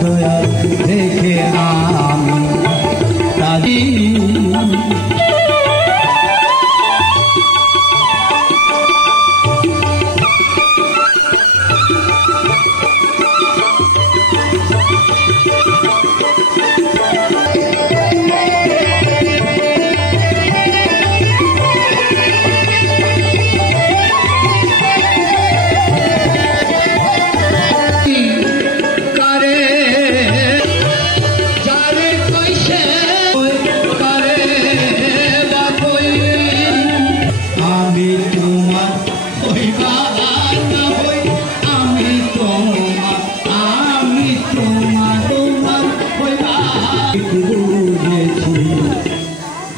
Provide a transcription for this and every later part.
দয়া দেখে আমি তাজি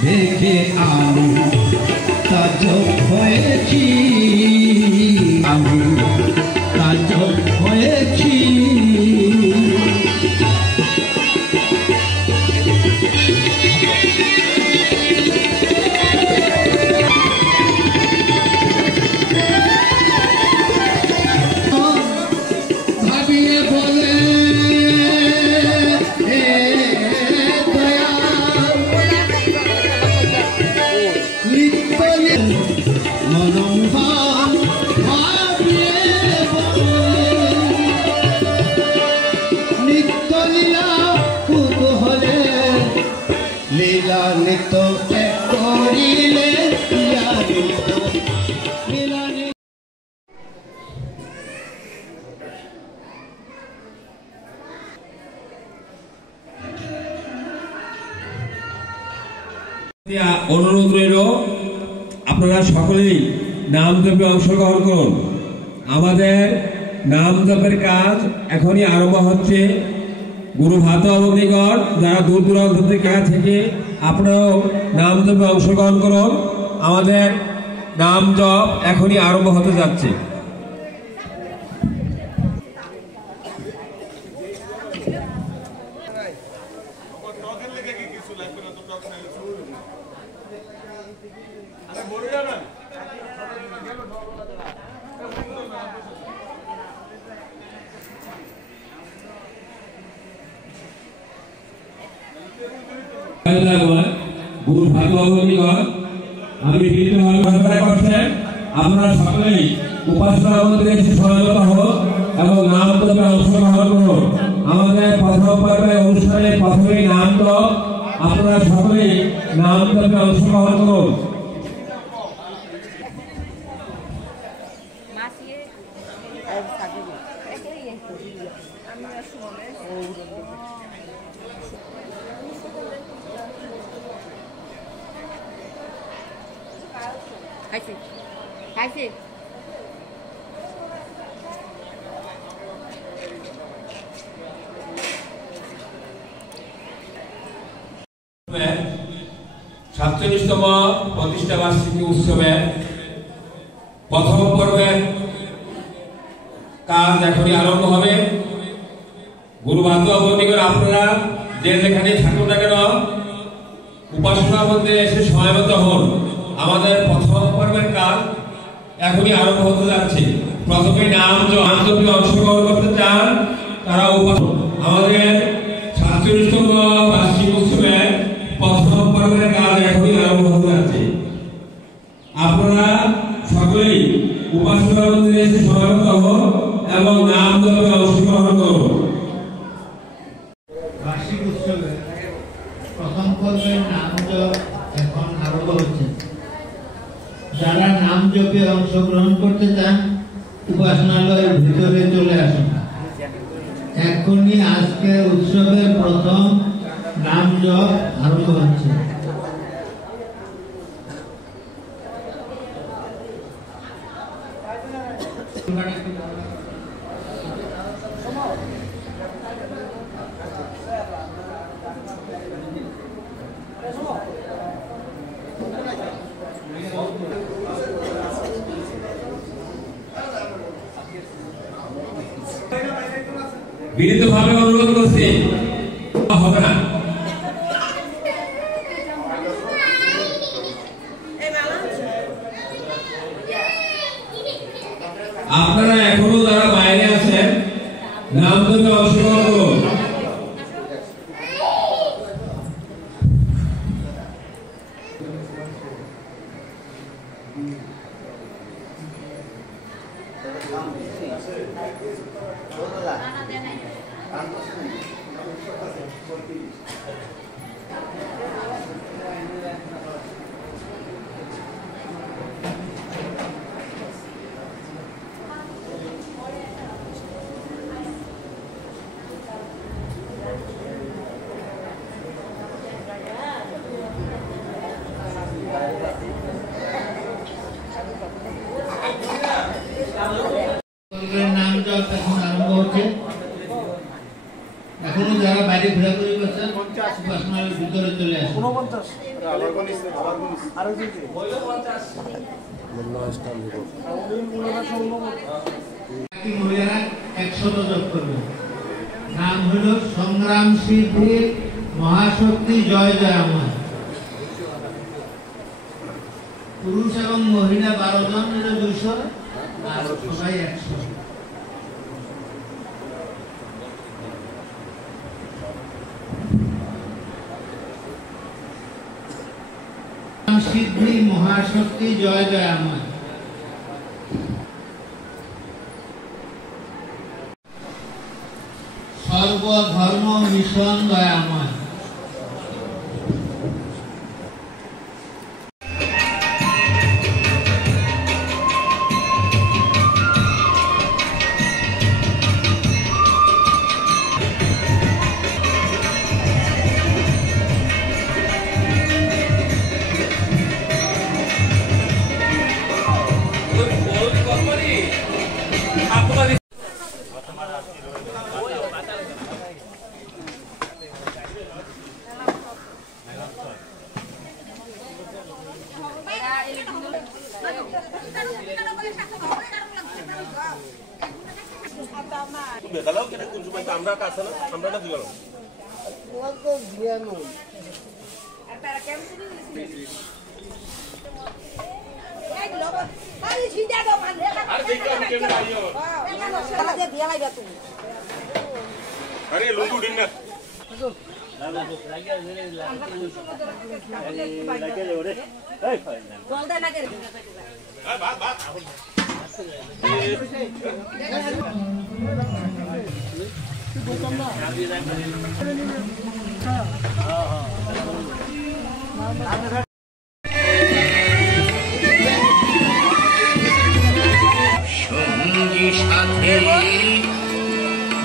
দেখে আমি তাজ্জব হয়েছি, আমি তাজ্জব হয়েছি। ভাবিয়ে বলে লীলা নিত্য করিলে অনুরোধ রইল আপনারা সকলেই নাম জপে অংশগ্রহণ করুন। আমাদের নাম জপের কাজ এখনই আরম্ভ হচ্ছে। গুরু ভাতা অবনিগণ যারা দূর দূরান্ত থেকে আপনারাও নাম জপে অংশগ্রহণ করুন। আমাদের নাম জপ এখনই আরম্ভ হতে যাচ্ছে। গুরু ভাগবতীগণ আমি বিনীতভাবে করছেন আপনারা সকলেই উপাসনার মধ্যে এসে সহায়তা হোক এবং নাম জপে অংশগ্রহণ করুন। আমাদের প্রথম পর্বের অনুষ্ঠানে প্রথমেই নাম জপ, আপনারা সকলেই নাম জপে অংশগ্রহণ করুন। সাতচল্লিশতম প্রতিষ্ঠা বার্ষিকী উৎসবের প্রথম পর্বের কাজ এখনই আরম্ভ হবে। গুরু বান্ধব বন্ধুগণ আপনারা যে যেখানে থাকুন না কেন উপাসনার মধ্যে এসে সহায়ত হন। আমাদের প্রথম পর্বের কাজ এখনই আরম্ভ হতে যাচ্ছে। প্রথমে নাম জপে অংশগ্রহণ করতে চান তারা আমাদের ৪৭তম বার্ষিক উৎসবের প্রথম পর্বের কাজ এখনই আরম্ভ হতে যাচ্ছে। আপনারা সকলেই উপাসনার মধ্যে এসে সহায়ত হন এবং নাম জপে অংশগ্রহণ করুন। বার্ষিক উৎসবের প্রথম পর্বের নাম জপ এখন আরম্ভ হচ্ছে। যারা নাম জপে অংশগ্রহণ করতে চান উপাসনালয়ের ভিতরে চলে আসুন। এখনই আজকের উৎসবের প্রথম নাম জপ আরম্ভ হচ্ছে। বিনীতভাবে অনুরোধ করছি, হবে না ঠাকুরের নাম জপ এখন আরম্ভ হচ্ছে। এখনো যারা বাইরে ঘোরাঘুরি করছেন উপাসনালয়ের ভিতরে চলে আসেন। মহিলারা 100 জপ করবে। নাম হলো সংগ্রাম সিদ্ধি মহাশক্তি জয় জয়াময়। পুরুষ এবং মহিলা 12 জন, 200 আর সবাই 100। সিদ্ধি মহাশক্তি জয় জয়াময়। সর্বধর্ম মিশন দয়াময়। Kalau kita kunjungan kamera ke sana, kamera juga loh. Waktu dia nu. Antara kamera ini. Hari sini ada mana? Hari kamera ayo. Kalau dia lagi tu. Hari lungu dinner. সঙ্গী সাথী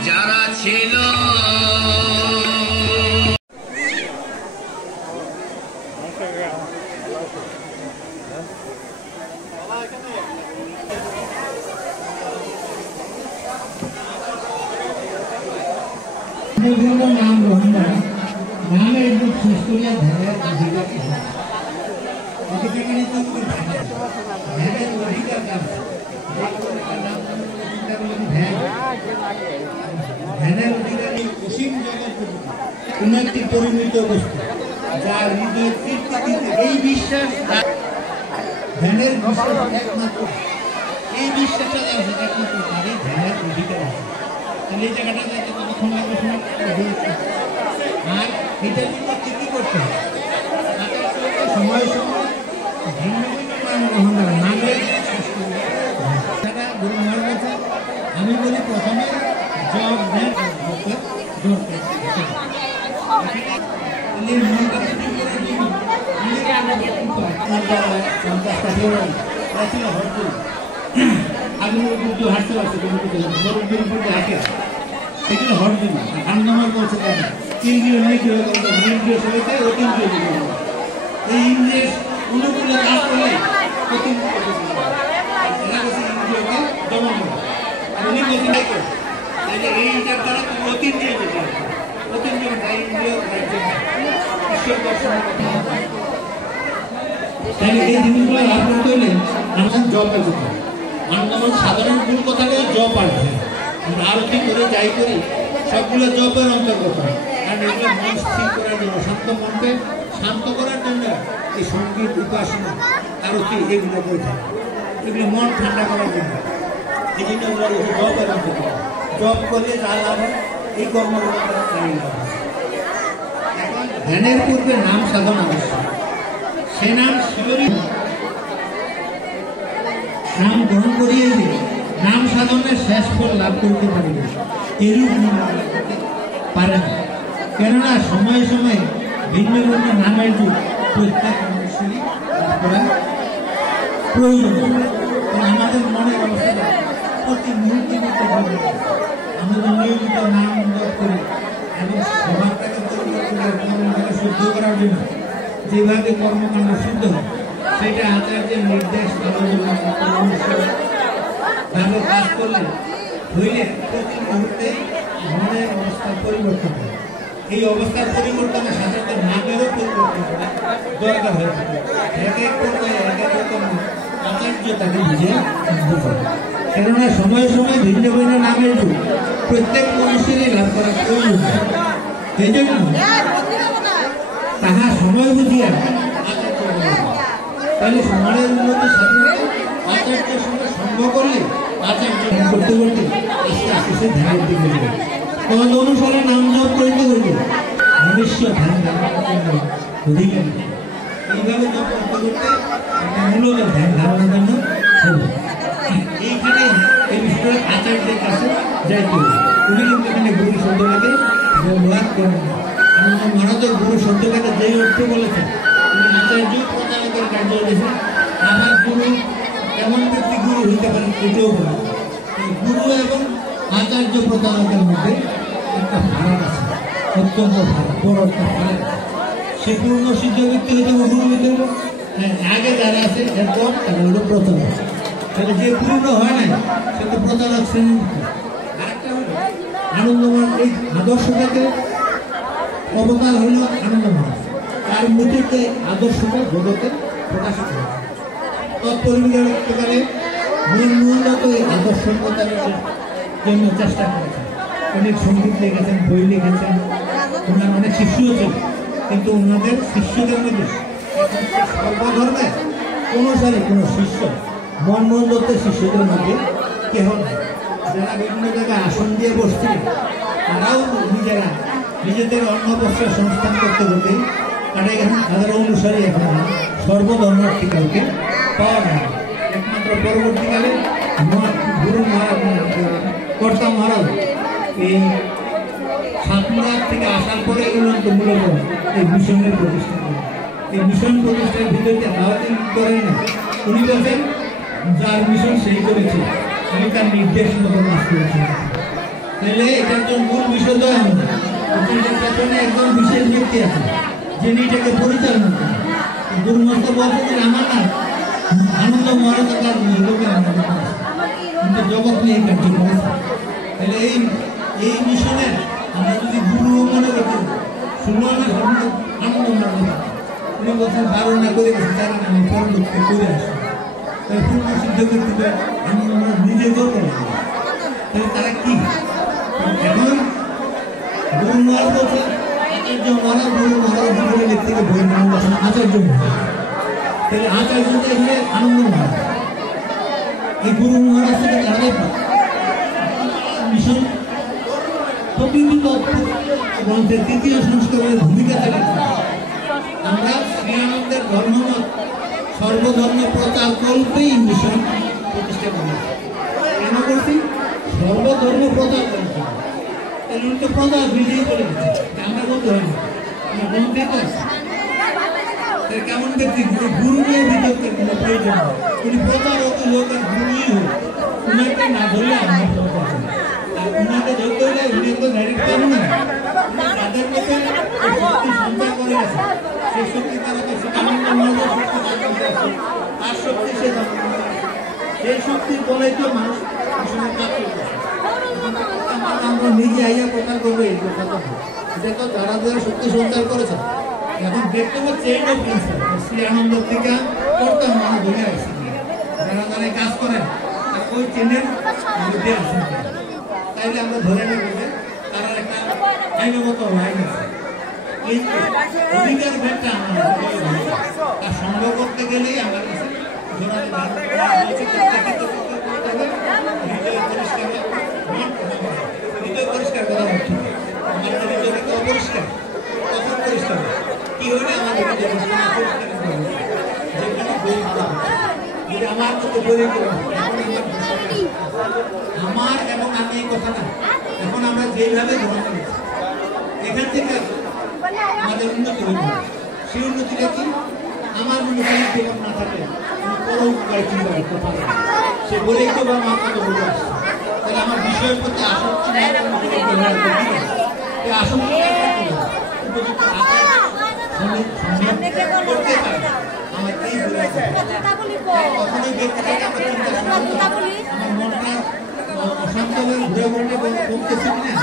যারা ছিল বিভিন্ন নাম গ্রহণ করা, নামের রূপ শেষ করিয়া ধ্যানের অধিকার ধ্যানের অধিকার ধ্যানের অধিকার এই অসীম জগৎ কোন একটি পরিমিত বস্তু যার হৃদয় তৃপ্তি দিতে এই বিশ্বাস ধ্যানের বিশ্বাস একমাত্র এই বিশ্বাসটা একমাত্র তারই ধ্যানের অধিকার আছে। তাহলে এই জায়গাটা যাতে কতক্ষণ লাগবে আর এটার জন্য কি করতে হবে সময় সময় ভিন্ন ভিন্ন নাম গ্রহণ করা নামের গুরু মহারাজ বলছে আমি বলি প্রথমে জব ধ্যান আগুন হাঁটতে পারছে হাঁটে সেগুলো হট দিবি হান নামার বলছে ইন্দ্রিয় ইন্দ্রিয় সবাইতে অতীন্দ্রিয় এই ইন্দ্রিয় অনুকূলে কাজ করলে ইন্দ্রিয়কে দমন করে এইটার দ্বারা তুমি অতীন্দ্রিয় যেতে হবে অতীন্দ্রিয় ইন্দ্রিয় ঈশ্বর দর্শনের কথা তাহলে এই জিনিসগুলো লাভ করতে হলে আমাদের জব পেতে হবে আমার সাধারণ মূল কথাটাই জব আসবে আমরা আরতি করে যাই করি সবগুলো জবের অন্তর্গত কারণ এগুলো মন স্থির করার জন্য শান্ত মনকে শান্ত করার জন্য এই সঙ্গীত উপাসনা আরতি এগুলো করে থাকে এগুলো মন ঠান্ডা করার জন্য এই জন্য ওরা জবের অন্তর্গত জব করলে যা লাভ হয় এই কর্মগুলো করা তাই লাভ হয় এখন ধ্যানের পূর্বে নাম সাধন আবশ্যক সে নাম শিবরী নাম গ্রহণ করিয়ে দিলে নাম সাধনের শেষ ফল লাভ করতে পারিবে এরূপ পারে না কেননা সময়ে সময়ে ভিন্ন ভিন্ন নামের যুগ প্রত্যেক মানুষেরই লাভ করা প্রয়োজন আমাদের মনের অবস্থা প্রতি মুহূর্তে আমাদের নিয়মিত নাম জপ করি এবং স্বভাবটাকে পরিবর্তন করে কর্মটাকে শুদ্ধ করার জন্য যেভাবে কর্মকাণ্ড শুদ্ধ হয় সেটা আচার্যের নির্দেশ ভাবে কাজ করলে হইলে প্রতি মুহূর্তে মনের অবস্থার পরিবর্তন হয়। এই অবস্থার পরিবর্তনের সাথে সাথে নামেরও পরিবর্তন দরকার হয়ে থাকে। এক এক পর্যায়ে এক এক রকম আচার্যতাকে বুঝে বোঝায়। কেননা সময়ে সময়ে ভিন্ন ভিন্ন নামের যুগ প্রত্যেক মানুষেরই লাভ করার প্রয়োজন। এই জন্য তাহা সময় বুঝিয়া তাহলে সমাজের উন্নতি সাধনে আচার্যের সঙ্গে সঙ্গ করলে আচার্য করতে করতে আস্তে আস্তে সে ধ্যানের দিকে যাবে। তখন অনুসারে নাম জপ করতে করতে মনুষ্য ধ্যান ধারণার জন্য অধিকার এইভাবে জপ করতে করতে মূলত ধ্যান ধারণার জন্য হবে। এইখানে এই বিষয়টা আচার্যের কাছে যাইতে হবে। উনি কিন্তু এখানে গুরু শব্দটাকে ব্যবহার করেন না। আনন্দ মহারাজের গুরু শব্দটাকে যেই অর্থ বলেছেন উনি আচার্য প্রচারকের কার্য হয়েছে। আমার গুরু এমন ব্যক্তি গুরু হইতে পারেন এটাও বলে। গুরু এবং আচার্য প্রচারকের মধ্যে একটা ফারাক আছে, অত্যন্ত বড় একটা ফারাক আছে। সে পূর্ণ সিদ্ধ ব্যক্তি হইতে হবে গুরু হইতে হবে। আগে যারা আছে এরপর তারা হলো প্রচারক। তাহলে যে পূর্ণ হয় নাই সে তো প্রচারক শ্রেণী। আরেকটা হলো আনন্দময় এই আদর্শটাকে অবতার হইল আনন্দময়, তার মধ্যে আদর্শটা জগতে প্রকাশিত হয়। তৎপরিবারে মূলত এই আদর্শ প্রচারের জন্য চেষ্টা করেছেন। অনেক সঙ্গীত লিখেছেন, বই লিখেছেন, ওনার অনেক শিষ্যও ছিল। কিন্তু ওনাদের শিষ্যদের মধ্যে সর্বধর্মে অনুসারে কোনো শিষ্য মনমোহন দত্তের শিষ্যদের মধ্যে কেহ নাই। যারা বিভিন্ন জায়গায় আসন দিয়ে বসছিলেন তারাও নিজেদের অন্ন বস্ত্রের সংস্থান করতে করতে তারা এখন তাদের অনুসারী এখন সর্বধর্মার্থী কাউকে পাওয়া যায়। একমাত্র পরবর্তীকালে গুরু মহারাজ কর্তা মহারাজ এই সাতমুরার থেকে আসার পরে মূলত এই মিশনের প্রতিষ্ঠা করেন। এই মিশন প্রতিষ্ঠার ভিতরে রাজনীতি করেন না। উনি বলছেন যার মিশন সেই করেছে, আমি তার নির্দেশ মতো কাজ করেছি। তাহলে এটার জন্য মূল বিষয় তো এমন পেছনে একজন বিশেষ ব্যক্তি আছে যিনি এটাকে পরিচালনা করেন। গুরু মহারাজ বলছেন যে আমার না আনন্দ মহারাজ তার লোকে কিন্তু জগৎ নিয়ে কার্য করেছে। তাহলে এই মিশনের আমরা যদি গুরু মনে করতে শুনলাম না আনন্দ মহারাজ উনি বলছেন ধারণা করে গেছে জানেন আমি পরলোককে করে আসি। তাই পূর্ণ সিদ্ধ ব্যক্তিকে আনন্দ মহারাজ নিজে করতে হবে। তাহলে তারা কি এখন গুরু মহারাজ বলছে আচার্য মহারাজ গুরু মহারাজ জীবনের দিক থেকে বই নাম বলছেন আচার্য মহারাজ। তাহলে আচার্য এখানে আনন্দ মহারাজ এই গুরু মহারাজ থেকে তাদের মিশন প্রতিনিধিত্ব গ্রন্থের তৃতীয় সংস্করণের ভূমিকা থেকে আমরা শ্রী আনন্দের ধর্মমত সর্বধর্ম প্রচার কল্পেই মিশন প্রতিষ্ঠা করেছি। কেন করছি? সর্বধর্ম প্রচার করেছি। তাহলে উনি তো প্রচার নিজেই করে দিচ্ছে, আমরা বলতে হয় না, আমরা গ্রন্থে করছি। কেমন ব্যক্তি গুরু নিয়ে বিতর্কের কোনো প্রয়োজন নেই। উনি প্রচারক লোকের গুরুই হোক, উনাকে না ধরলে আমরা প্রচার করি। আর উনাকে ধরতে হলে উনি তো ডাইরেক্ট পাবেন না। তাদের মধ্যে শক্তি সঞ্চার করে গেছে, সেই শক্তি তারা কাছে তার শক্তি সে সেই শক্তির বলে তো মানুষ আসলে কাজ করতেছে। আমরা নিজে আইয়া প্রচার করবো এই কথা এটা তো যারা যারা শক্তি সঞ্চার করেছে। এখন দেখতে হবে চেইন অফ প্রিন্সিপাল শ্রী আনন্দ টিকা করতাম মানুষ ধরে আসছে যারা যারা কাজ করেন তারা ওই চেনের মধ্যে আসেন। তাইলে আমরা ধরে নেব যে তারা একটা আইনগত লাইন আছে। এই অধিকার ভেদটা তার সংগ্রহ করতে গেলেই আমার কাছে পরিষ্কার করা হচ্ছে। আমার হৃদয়কে অপরিষ্কার কখন পরিষ্কার কি হলে আমাদের আমার মতো বই আমার এবং আমি এই কথা না। এখন আমরা যেভাবে গ্রহণ করেছি এখান থেকে আমাদের উন্নতি হইতে সেই উন্নতিটা কি আমার মনে হয় জীবন না থাকে পরম উপায় কি করতে পারে সে বলেই তো বা আমার মতো বলে আসছে। তাহলে আমার বিষয়ের প্রতি আসক্তি আসক্তি করতে পারে আমার এই কখনোই ব্যক্তিগত আমার মনটা অশান্ত হয়ে ঘুরে ঘুরে কমতেছে কিনা